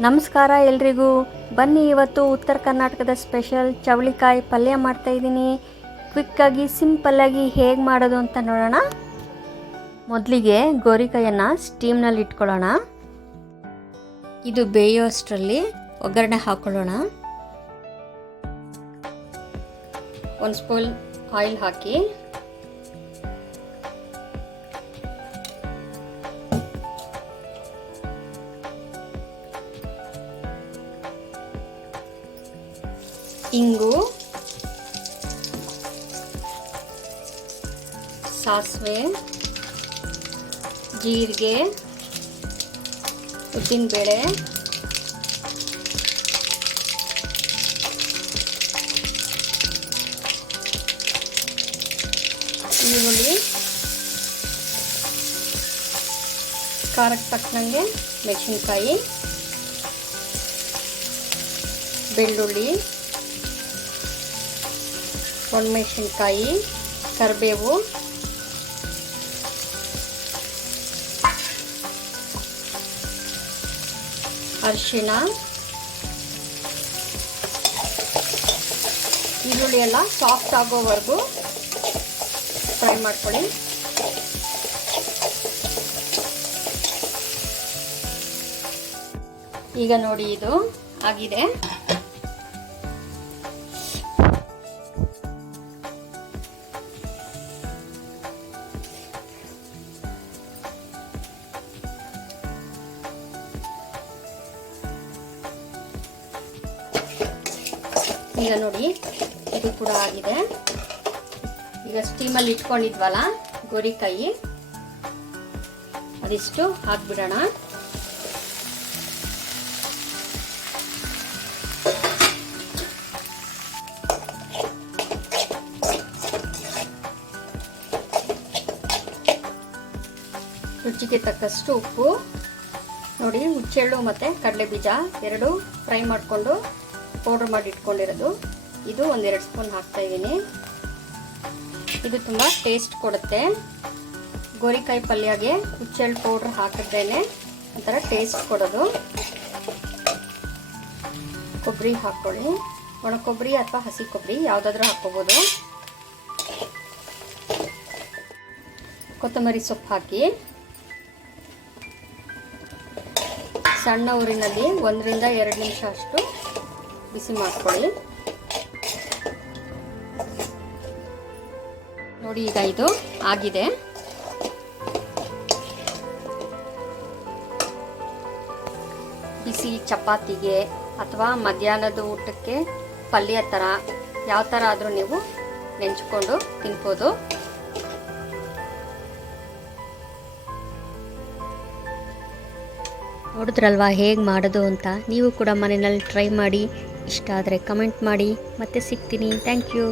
ನಮಸ್ಕಾರ ಎಲ್ರಿಗೂ. ಬನ್ನಿ ಇವತ್ತು ಉತ್ತರ ಕರ್ನಾಟಕದ ಸ್ಪೆಷಲ್ ಚವಳಿಕಾಯಿ ಪಲ್ಯ ಮಾಡ್ತಾ ಇದ್ದೀನಿ. ಕ್ವಿಕ್ಕಾಗಿ ಸಿಂಪಲ್ಲಾಗಿ ಹೇಗೆ ಮಾಡೋದು ಅಂತ ನೋಡೋಣ. ಮೊದಲಿಗೆ ಗೋರಿಕಾಯನ್ನು ಸ್ಟೀಮ್ನಲ್ಲಿ ಇಟ್ಕೊಳ್ಳೋಣ. ಇದು ಬೇಯೋಷ್ಟರಲ್ಲಿ ಒಗ್ಗರಣೆ ಹಾಕೊಳ್ಳೋಣ. ಒಂದು ಸ್ಪೂನ್ ಆಯಿಲ್ ಹಾಕಿ. ಇಂಗು ಸಾಸಿವೆ ಜೀರಿಗೆ ಉದ್ದಿನಬೇಳೆ ಈರುಳ್ಳಿ ಖಾರಕ್ಕೆ ತಕ್ಕನಂಗೆ ಮೆಣಸಿನ್ಕಾಯಿ ಬೆಳ್ಳುಳ್ಳಿ. ಒಣಮೆಣಸಿನ್ಕಾಯಿ ಕರಿಬೇವು ಅರಿಶಿಣ ಈರುಳ್ಳಿ ಎಲ್ಲ ಸಾಫ್ಟ್ ಆಗೋವರೆಗೂ ಫ್ರೈ ಮಾಡ್ಕೊಳ್ಳಿ. ಈಗ ನೋಡಿ ಇದು ಆಗಿದೆ. ಈಗ ನೋಡಿ, ಇದು ಕೂಡ ಆಗಿದೆ. ಈಗ ಸ್ಟೀಮಲ್ಲಿ ಇಟ್ಕೊಂಡಿದ್ವಲ್ಲ, ಗೋರಿಕಾಯಿ. ಅದಿಷ್ಟು ಹಾಕ್ಬಿಡೋಣ. ರುಚಿಗೆ ತಕ್ಕಷ್ಟು ಉಪ್ಪು. ನೋಡಿ, ಹುಚ್ಚೆಳ್ಳು ಮತ್ತು ಕಡಲೆ ಬೀಜ ಎರಡು ಫ್ರೈ ಮಾಡಿಕೊಂಡು ಪೌಡ್ರ್ ಮಾಡಿ ಇಟ್ಕೊಂಡಿರೋದು. ಇದು ಒಂದೆರಡು ಸ್ಪೂನ್ ಹಾಕ್ತಾ ಇದ್ದೀನಿ. ಇದು ತುಂಬ ಟೇಸ್ಟ್ ಕೊಡುತ್ತೆ. ಗೋರಿಕಾಯಿ ಪಲ್ಯಗೆ ಹುಚ್ಚೆಳ್ಳು ಪೌಡ್ರ್ ಹಾಕಿದ್ರೇನೆ ಒಂಥರ ಟೇಸ್ಟ್ ಕೊಡೋದು. ಕೊಬ್ಬರಿ ಹಾಕ್ಕೊಳ್ಳಿ. ಒಣ ಕೊಬ್ಬರಿ ಅಥವಾ ಹಸಿ ಕೊಬ್ಬರಿ ಯಾವುದಾದ್ರೂ ಹಾಕ್ಕೋಬೋದು. ಕೊತ್ತಂಬರಿ ಸೊಪ್ಪು ಹಾಕಿ. ಸಣ್ಣ ಊರಿನಲ್ಲಿ ಒಂದರಿಂದ ಎರಡು ನಿಮಿಷ ಅಷ್ಟು ಬಿಸಿ ಮಾಡ್ಕೊಳ್ಳಿ. ನೋಡಿ ಈಗ ಇದು ಆಗಿದೆ. ಬಿಸಿ ಚಪಾತಿಗೆ ಅಥವಾ ಮಧ್ಯಾಹ್ನದ ಊಟಕ್ಕೆ ಪಲ್ಯ ಥರ ಯಾವ ಥರ ಆದರೂ ನೀವು ನೆಂಚ್ಕೊಂಡು ತಿನ್ಬೋದು. ನೋಡಿದ್ರಲ್ವಾ ಹೇಗೆ ಮಾಡೋದು ಅಂತ? ನೀವು ಕೂಡ ಮನೆಯಲ್ಲಿ ಟ್ರೈ ಮಾಡಿ ಇಷ್ಟ ಆದರೆ ಕಮೆಂಟ್ ಮಾಡಿ ಮತ್ತೆ ಸಿಗ್ತೀನಿ. Thank you.